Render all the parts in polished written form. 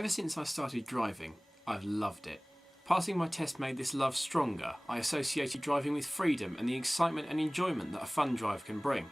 Ever since I started driving, I've loved it. Passing my test made this love stronger. I associated driving with freedom and the excitement and enjoyment that a fun drive can bring.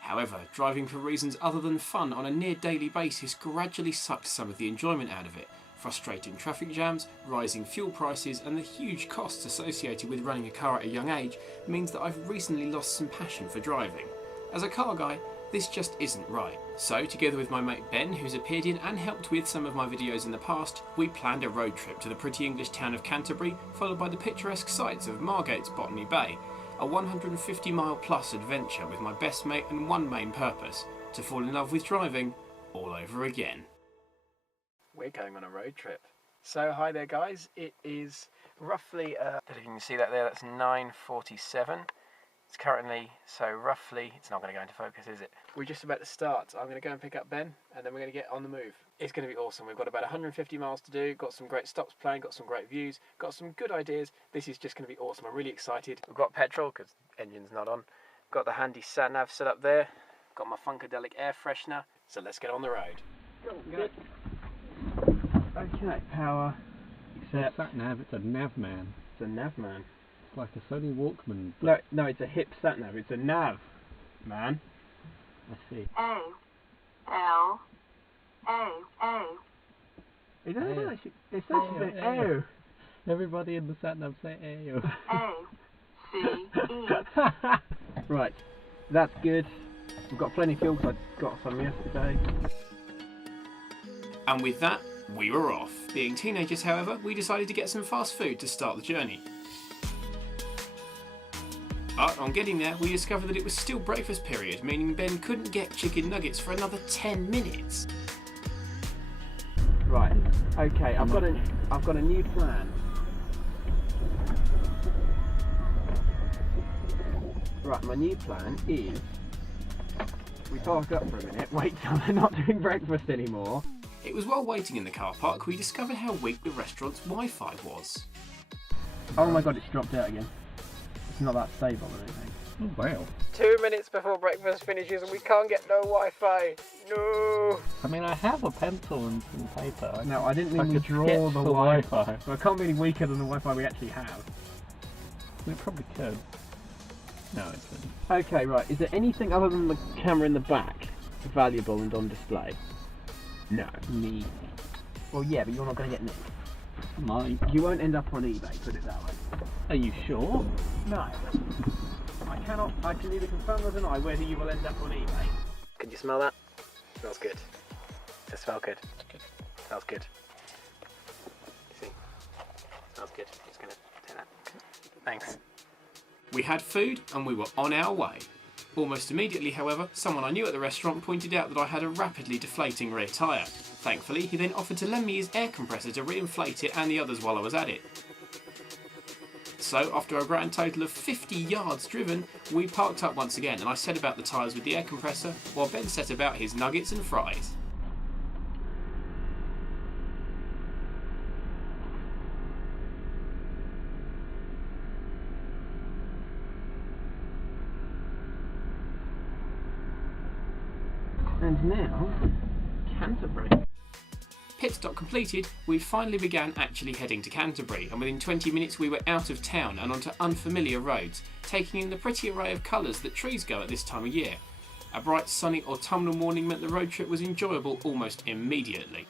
However, driving for reasons other than fun on a near daily basis gradually sucked some of the enjoyment out of it. Frustrating traffic jams, rising fuel prices and the huge costs associated with running a car at a young age means that I've recently lost some passion for driving. As a car guy, this just isn't right. So, together with my mate Ben, who's appeared in and helped with some of my videos in the past, we planned a road trip to the pretty English town of Canterbury, followed by the picturesque sights of Margate's Botany Bay. A 150-mile plus adventure with my best mate and one main purpose: to fall in love with driving all over again. We're going on a road trip. So hi there guys, it is roughly, I don't know if you can see that there, that's 9:47. It's currently, so roughly, it's not going to go into focus, is it? We're just about to start. I'm going to go and pick up Ben, and then we're going to get on the move. It's going to be awesome. We've got about 150 miles to do, got some great stops planned, got some great views, got some good ideas. This is just going to be awesome. I'm really excited. We've got petrol, because engine's not on. Got the handy sat-nav set up there. Got my Funkadelic air freshener. So let's get on the road. Go. Okay, power. Except sat-nav, it's a nav man. It's a nav man. It's like a Sony Walkman. No, it's a hip sat-nav. It's a nav, man. I see. A. It doesn't actually. It's actually A. Everybody in the sat-nav say A. A-C-E. Right, that's good. We've got plenty of fuel because I got some yesterday. And with that, we were off. Being teenagers, however, we decided to get some fast food to start the journey. But on getting there, we discovered that it was still breakfast period, meaning Ben couldn't get chicken nuggets for another 10 minutes. Right, okay, I've got a new plan. Right, my new plan is we park up for a minute, wait till they're not doing breakfast anymore. It was while waiting in the car park we discovered how weak the restaurant's Wi-Fi was. Oh my god, it's dropped out again. It's not that stable or anything. Oh wow. 2 minutes before breakfast finishes and we can't get no Wi-Fi. No! I mean, I have a pencil and some paper. No, I didn't mean to draw the Wi-Fi. Well, it can't be any weaker than the Wi-Fi we actually have. We probably could. No, it wouldn't. Okay, right. Is there anything other than the camera in the back valuable and on display? No. Me. Well, yeah, but you're not going to get nicked. Mine. You won't end up on eBay, put it that way. Are you sure? No. I can neither confirm or deny whether you will end up on eBay. Can you smell that? Smells good. It smells good. Smells good. You see? Smells good. Just going to take that. Thanks. We had food and we were on our way. Almost immediately, however, someone I knew at the restaurant pointed out that I had a rapidly deflating rear tyre. Thankfully, he then offered to lend me his air compressor to re-inflate it and the others while I was at it. So, after a grand total of 50 yards driven, we parked up once again and I set about the tyres with the air compressor while Ben set about his nuggets and fries. And now, Canterbury. Pit stop completed, we finally began actually heading to Canterbury, and within 20 minutes we were out of town and onto unfamiliar roads, taking in the pretty array of colours that trees go at this time of year. A bright sunny autumnal morning meant the road trip was enjoyable almost immediately.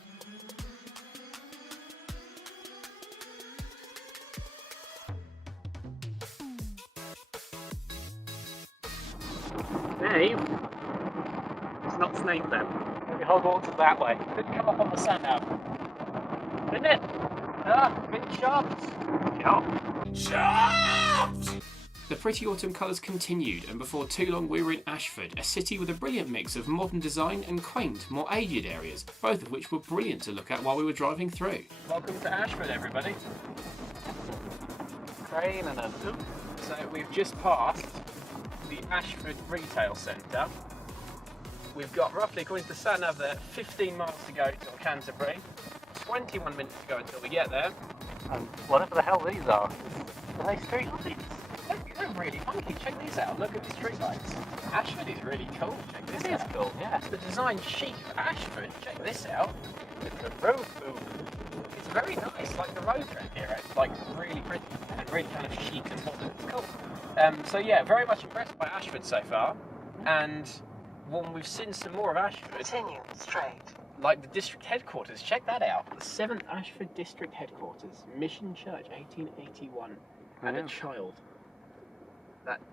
Dave? It's not Snake then. Maybe Hogwarts is that way. It didn't come up on the sat nav. Didn't it? Ah, bit sharp. Sharp! The pretty autumn colours continued, and before too long we were in Ashford, a city with a brilliant mix of modern design and quaint, more aged areas, both of which were brilliant to look at while we were driving through. Welcome to Ashford, everybody. Train and a loop. So we've just passed the Ashford Retail Centre. We've got roughly, according to the sat nav there, 15 miles to go till Canterbury, 21 minutes to go until we get there. And whatever the hell these are they street lights? They're really funky. Check these out. Look at the street lights. Ashford is really cool. Check this out. It is cool, yeah. The design chic Ashford. Check this out. It's a road boom. Roadtrip here. It's like really pretty, and it's really kind of chic and modern. Cool. So yeah, very much impressed by Ashford so far, and when we've seen some more of Ashford, Continue straight. like the district headquarters, check that out. The 7th Ashford District Headquarters, Mission Church, 1881, and a child.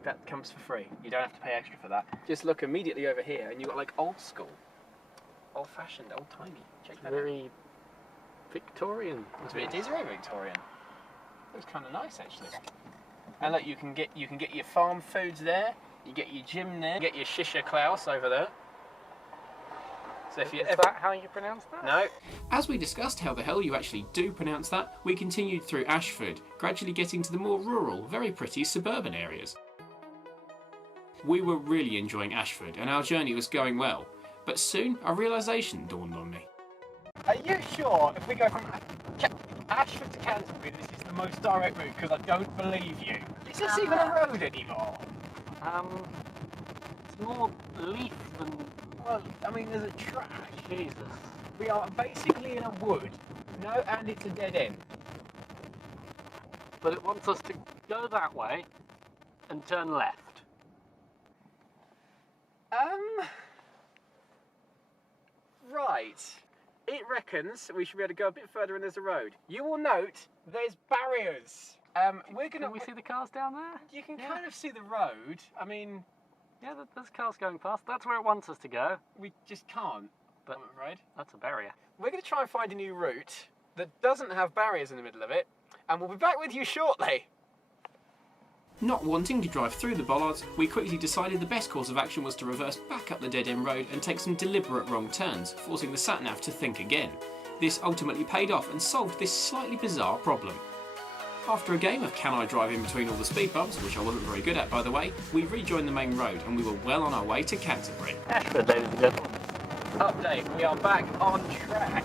That comes for free. You don't have to pay extra for that. Just look immediately over here, and you've got like old school, old-fashioned, old-timey. Check that out. Very Victorian. It is very Victorian. Looks kind of nice actually. And look, you can get your farm foods there. You get your gym there. You get your Shisha Klaus over there. So if you Is that how you pronounce that? No. As we discussed how the hell you actually do pronounce that, we continued through Ashford, gradually getting to the more rural, very pretty suburban areas. We were really enjoying Ashford and our journey was going well, but soon a realisation dawned on me. Are you sure if we go from Ashford to Canterbury, this is the most direct route? Because I don't believe you. Is this even a road anymore? It's more leaf than... Well, I mean, there's a track. Jesus. We are basically in a wood. No, and it's a dead end. But it wants us to go that way and turn left. Right. It reckons we should be able to go a bit further and there's a road. You will note there's barriers. We're gonna. Can we see the cars down there? You can kind of see the road. I mean, Yeah, there's cars going past. That's where it wants us to go. we just can't. But I'm afraid. that's a barrier. We're going to try and find a new route that doesn't have barriers in the middle of it, and we'll be back with you shortly. Not wanting to drive through the bollards, we quickly decided the best course of action was to reverse back up the dead-end road and take some deliberate wrong turns, forcing the sat-nav to think again. This ultimately paid off and solved this slightly bizarre problem. After a game of can I drive in between all the speed bumps, which I wasn't very good at by the way, we rejoined the main road and we were well on our way to Canterbury. Ashford, ladies and gentlemen. Update, we are back on track.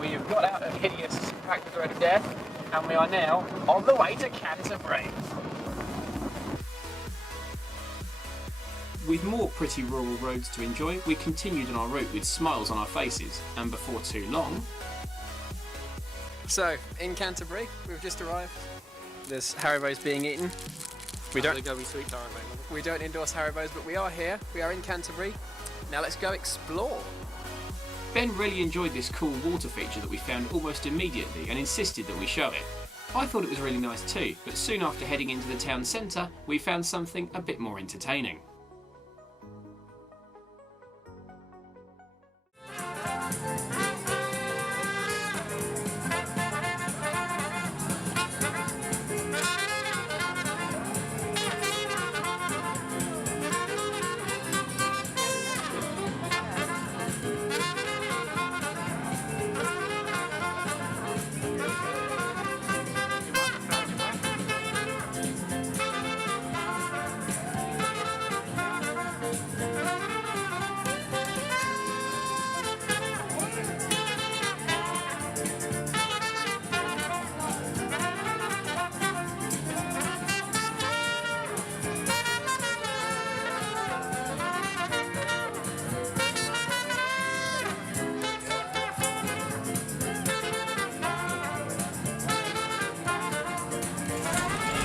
We have got out of hideous packed road of death, and we are now on the way to Canterbury. With more pretty rural roads to enjoy, we continued on our route with smiles on our faces, and before too long... So, in Canterbury, we've just arrived. There's Haribo's being eaten. We don't endorse Haribo's, but we are here. We are in Canterbury. Now let's go explore. Ben really enjoyed this cool water feature that we found almost immediately and insisted that we show it. I thought it was really nice too, but soon after heading into the town centre, we found something a bit more entertaining.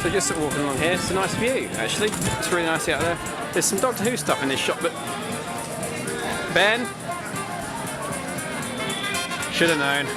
So just sort of walking along here, it's a nice view actually. It's really nice out there. There's some Doctor Who stuff in this shop, but Ben should have known.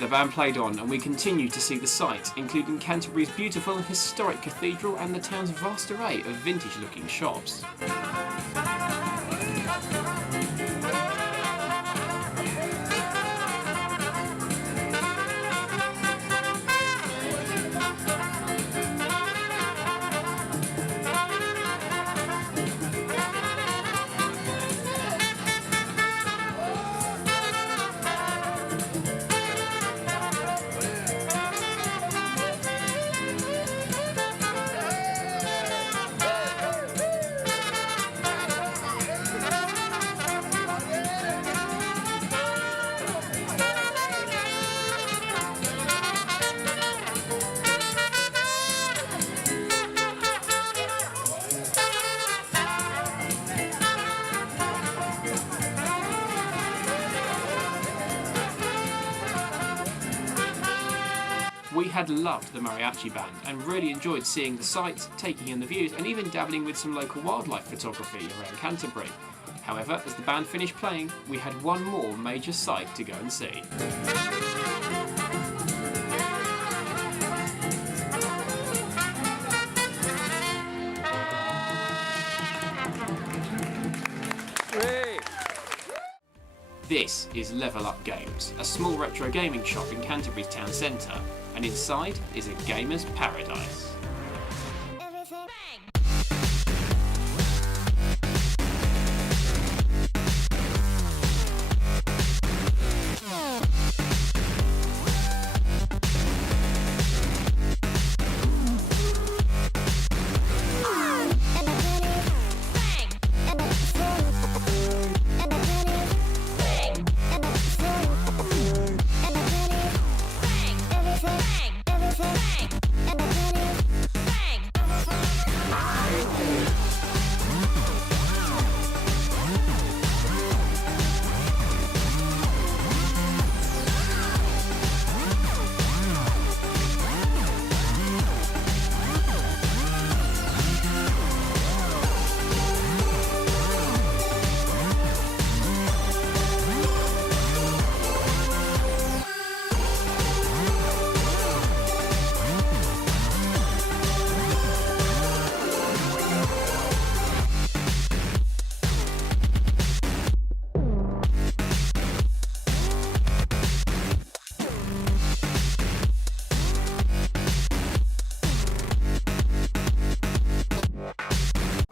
The band played on and we continued to see the sights, including Canterbury's beautiful and historic cathedral and the town's vast array of vintage-looking shops. had loved the mariachi band and really enjoyed seeing the sights, taking in the views and even dabbling with some local wildlife photography around Canterbury. However, as the band finished playing, we had one more major sight to go and see. This is Level Up Games, a small retro gaming shop in Canterbury's town centre, and inside is a gamer's paradise.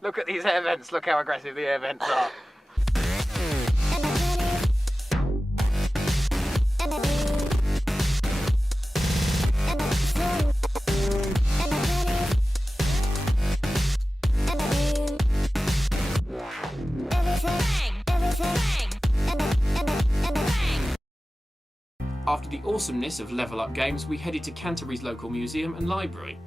Look at these air vents, look how aggressive the air vents are. After the awesomeness of Level Up Games, we headed to Canterbury's local museum and library.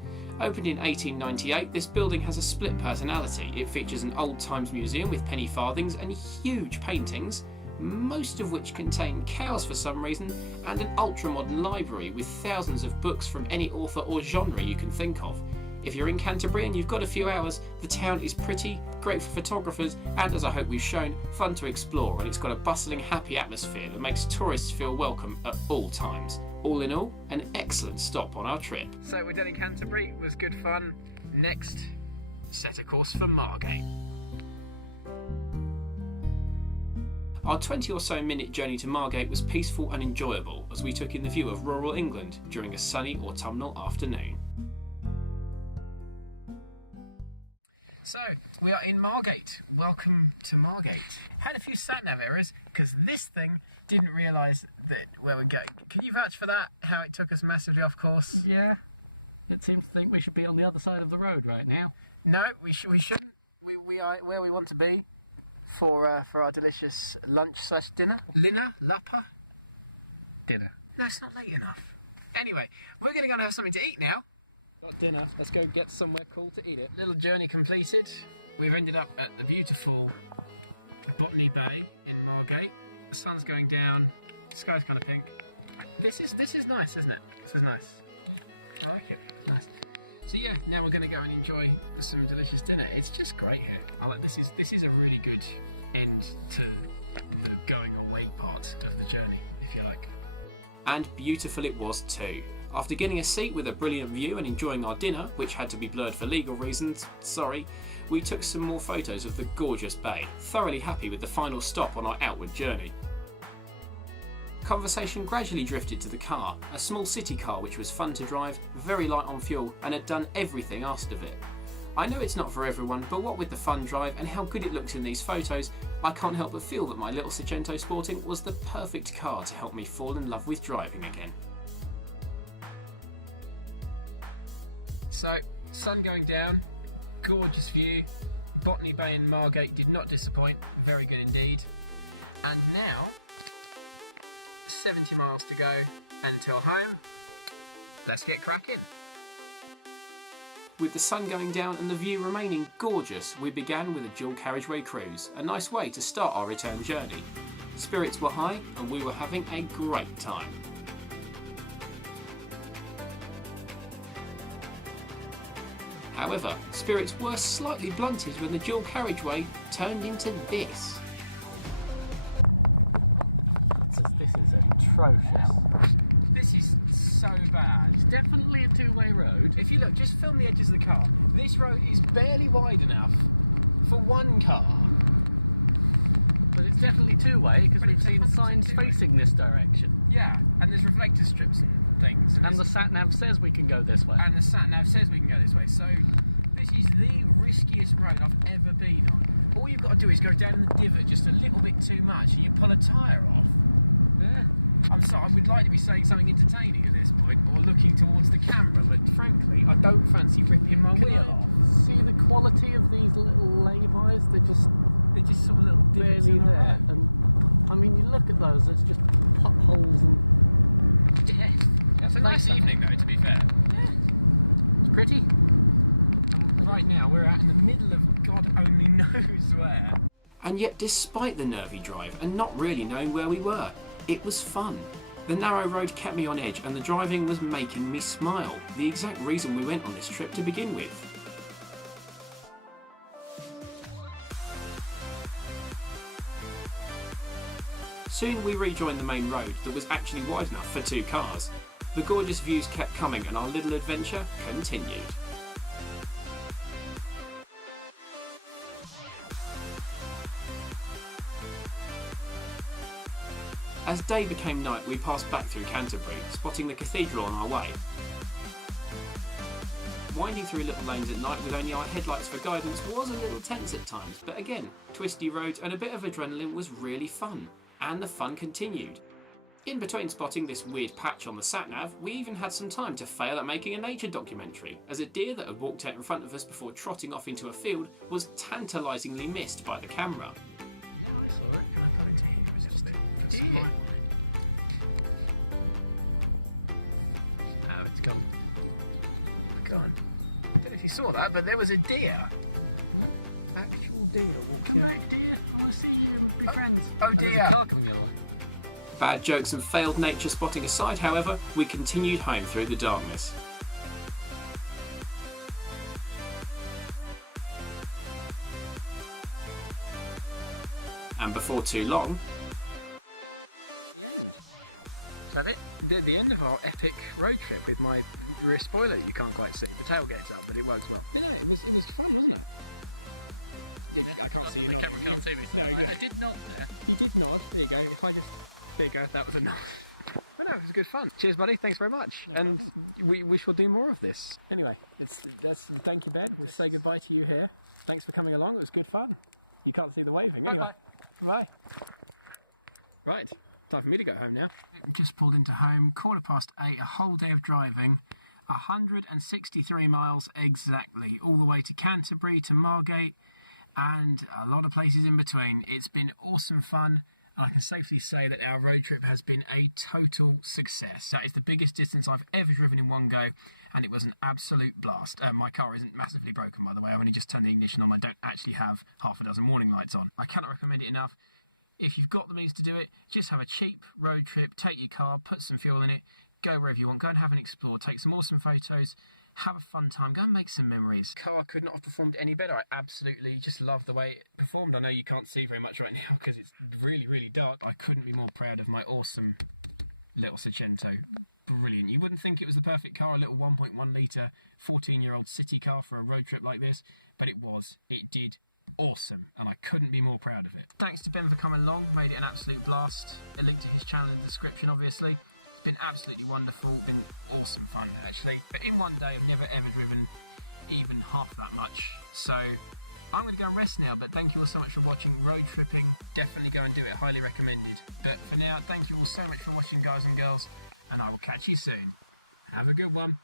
Opened in 1898, this building has a split personality. It features an old times museum with penny farthings and huge paintings, most of which contain cows for some reason, and an ultra-modern library with thousands of books from any author or genre you can think of. If you're in Canterbury and you've got a few hours, the town is pretty, great for photographers, and as I hope we've shown, fun to explore, and it's got a bustling, happy atmosphere that makes tourists feel welcome at all times. All in all, an excellent stop on our trip. So we're done in Canterbury, it was good fun. Next, Set a course for Margate. Our 20 or so minute journey to Margate was peaceful and enjoyable as we took in the view of rural England during a sunny autumnal afternoon. So, we are in Margate. Welcome to Margate. Had a few sat-nav errors because this thing didn't realise that where we're going. Can you vouch for that? How it took us massively off course? Yeah. It seems to think we should be on the other side of the road right now. No, we shouldn't. We are where we want to be for our delicious lunch/dinner. Dinner? Lappa? Dinner. No, it's not late enough. Anyway, we're going to go and have something to eat now. Got dinner. Let's go get somewhere cool to eat it. Little journey completed. We've ended up at the beautiful Botany Bay in Margate. The sun's going down. The sky's kind of pink. This is nice, isn't it? This is nice. Yeah. I like it. Nice. So yeah, now we're going to go and enjoy some delicious dinner. It's just great here. This is a really good end to the going away part of the journey, if you like. And beautiful it was too. After getting a seat with a brilliant view and enjoying our dinner, which had to be blurred for legal reasons, we took some more photos of the gorgeous bay, thoroughly happy with the final stop on our outward journey. Conversation gradually drifted to the car, a small city car which was fun to drive, very light on fuel, and had done everything asked of it. I know it's not for everyone, but what with the fun drive and how good it looks in these photos, I can't help but feel that my little Seicento Sporting was the perfect car to help me fall in love with driving again. So, sun going down, gorgeous view. Botany Bay in Margate did not disappoint, very good indeed. And now, 70 miles to go until home. Let's get cracking. With the sun going down and the view remaining gorgeous, we began with a dual carriageway cruise, a nice way to start our return journey. Spirits were high and we were having a great time. However, spirits were slightly blunted when the dual carriageway turned into this. This is atrocious. This is so bad. It's definitely a two-way road. If you look, just film the edges of the car. This road is barely wide enough for one car. But it's definitely two-way because we've seen signs facing this direction. Yeah, and there's reflector strips and things. And the sat-nav says we can go this way. And the sat-nav says we can go this way. So this is the riskiest road I've ever been on. All you've got to do is go down in the divot just a little bit too much and you pull a tyre off. Yeah. I'm sorry, I would like to be saying something entertaining at this point, or looking towards the camera, but frankly, I don't fancy ripping my wheel off. See the quality of these little lay-bys? They're just sort of little divots barely in the there. road. And I mean, you look at those, it's just potholes and death. That's a nice evening, though, to be fair. Yeah. It's pretty. And right now, we're out in the middle of God only knows where. And yet, despite the nervy drive and not really knowing where we were, it was fun. The narrow road kept me on edge and the driving was making me smile, the exact reason we went on this trip to begin with. Soon we rejoined the main road that was actually wide enough for two cars. The gorgeous views kept coming and our little adventure continued. As day became night, we passed back through Canterbury, spotting the cathedral on our way. Winding through little lanes at night with only our headlights for guidance was a little tense at times, but again, twisty roads and a bit of adrenaline was really fun, and the fun continued. In between spotting this weird patch on the sat-nav, we even had some time to fail at making a nature documentary, as a deer that had walked out in front of us before trotting off into a field was tantalisingly missed by the camera. Yeah, I saw it. Can I put into here a little bit? Put some light on it. Oh, it's gone. Gone. I don't know if you saw that, but there was a deer. What? Actual deer walking. Come back, dear. I want to see you and be friends. Oh And dear. there's a car coming the other way. Bad jokes and failed nature spotting aside, however, we continued home through the darkness. And before too long, The end. Is that it? The end of our epic road trip with my rear spoiler that you can't quite see. The tailgate's up, but it works well. But no, it was fun, wasn't it? Yeah, I can't see you nodding. Can't see me. So No, I yeah. did nod there. You did nod. There you go. If I just... There you go. That was a nod. But no, it was good fun. Cheers, buddy. Thanks very much. No and we shall do more of this. Anyway, that's thank you, Ben. We'll say goodbye to you here. Thanks for coming along. It was good fun. You can't see the waving. Anyway, bye. Right. Time for me to go home now. Just pulled into home, 8:15, a whole day of driving, 163 miles exactly, all the way to Canterbury, to Margate, and a lot of places in between. It's been awesome fun, and I can safely say that our road trip has been a total success. That is the biggest distance I've ever driven in one go, and it was an absolute blast. My car isn't massively broken, by the way. I've only just turned the ignition on. I don't actually have half a dozen warning lights on. I cannot recommend it enough. If you've got the means to do it, just have a cheap road trip, take your car, put some fuel in it, go wherever you want, go and have an explore, take some awesome photos, have a fun time, go and make some memories. Car could not have performed any better. I absolutely just love the way it performed. I know you can't see very much right now because it's really, really dark. I couldn't be more proud of my awesome little Seicento. Brilliant. You wouldn't think it was the perfect car, a little 1.1 litre 14-year-old city car for a road trip like this, but it was. It did awesome, and I couldn't be more proud of it. Thanks to Ben for coming along, made it an absolute blast. A link to his channel in the description, obviously. It's been absolutely wonderful, been awesome fun actually. But in one day I've never ever driven even half that much, so I'm going to go and rest now. But thank you all so much for watching. Road tripping, definitely go and do it, highly recommended. But for now, thank you all so much for watching, guys and girls, and I will catch you soon. Have a good one.